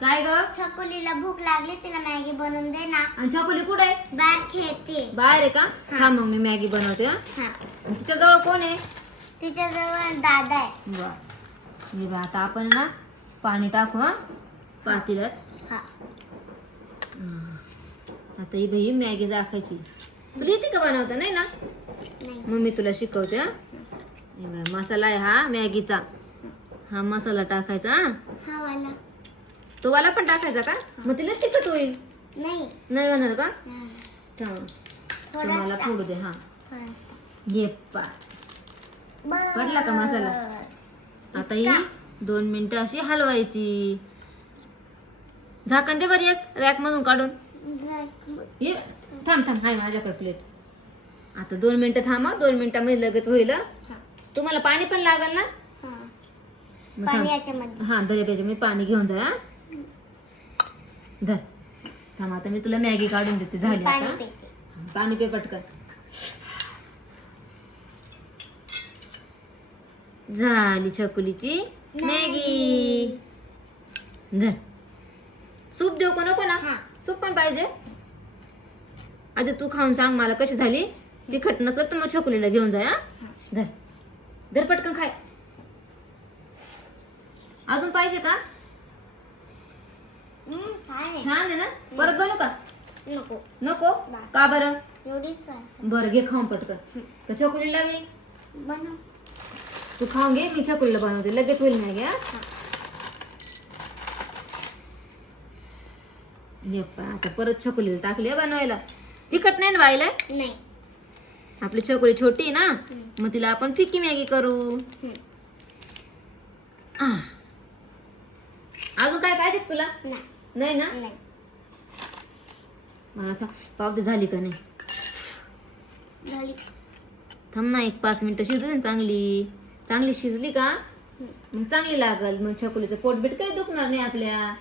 काय ग? छकुलीला भूक लागली, तिला मॅगी बनवून दे ना. आणि छकुली कुठे आहे? बाहेर खेळते. बाहेर आहे का? थांब मग मी मॅगी बनवते. हा, तिच्या जवळ कोण आहे? तिच्याजवळ दादा आहे. बर हे बघ, आता आपण ना पाणी टाकू हा पातेल्यात. हा, आता ही बाई मॅगी झाकायची. तुला येते का बनवता? नाही ना? नाही. मग मी तुला शिकवते. हा हे बघ, मसाला आहे हा मॅगीचा. हा मसाला टाकायचा. हा वाला तो वाला पण टाकायचा का? मग तिला तिखट होईल. नाही. नाही होणार का? नाही. थांब, थोडासा मला फोडू दे. हा थोडासा. घे पा. पडला का मसाला? आता ही 2 मिनिटं अशी हलवायची. झाकण दे बरं एक रॅक मधून काढून. ये थांब थांब, हाय माझ्याकडे प्लेट. आता 2 मिनिटं थांबा. 2 मिनिटामध्ये लगेच होईल. तुम्हाला पाणी पण लागेल ना? हा, मग पाणी थांब. याच्यामध्ये. हा दर्यापेक्षा मी पाणी घेऊन जा. हा धर. थांब, आता मी तुला मॅगी काढून देते. झाली पाणी आता. पिते. पाणी पे पटकन. झाली छकुलीची मॅगी. धर. सूप देऊ का नको ना? हा. सूप पण पाहिजे. आधी तू खाऊन सांग मला कशी झाली. तिखट नसलं तर मग छकुलीला घेऊन जा. हा धर. धर पटकन खाय. अजून पाहिजे का? छान आहे. छान आहे ना? परत बनवू का? नको. नको बस. का बरं? एवढीच वास. बरं घे खाऊन पटकन. तर छकुलीला मी बनव. तू खाऊन घे, मी छकुलीला बनवते. लगेच होईल मॅगी. हा ये पा, आता परत छकुलीला टाकली बनवायला. तिखट नाही ना व्हायला? नाही. आपली छकुली छोटी आहे ना, मग तिला आपण फिक्की मॅगी करू. अजून काय पाहिजे तुला? नाही. नाही ना? नाही. मला आता पावती झाली का नाही? झाली. थांब ना, 1-5 मिनिटं शिजू दे. चांगली चांगली शिजली का मग चांगली लागल. मग छकुलीचं पोटबीट काही दुखणार नाही आपल्या.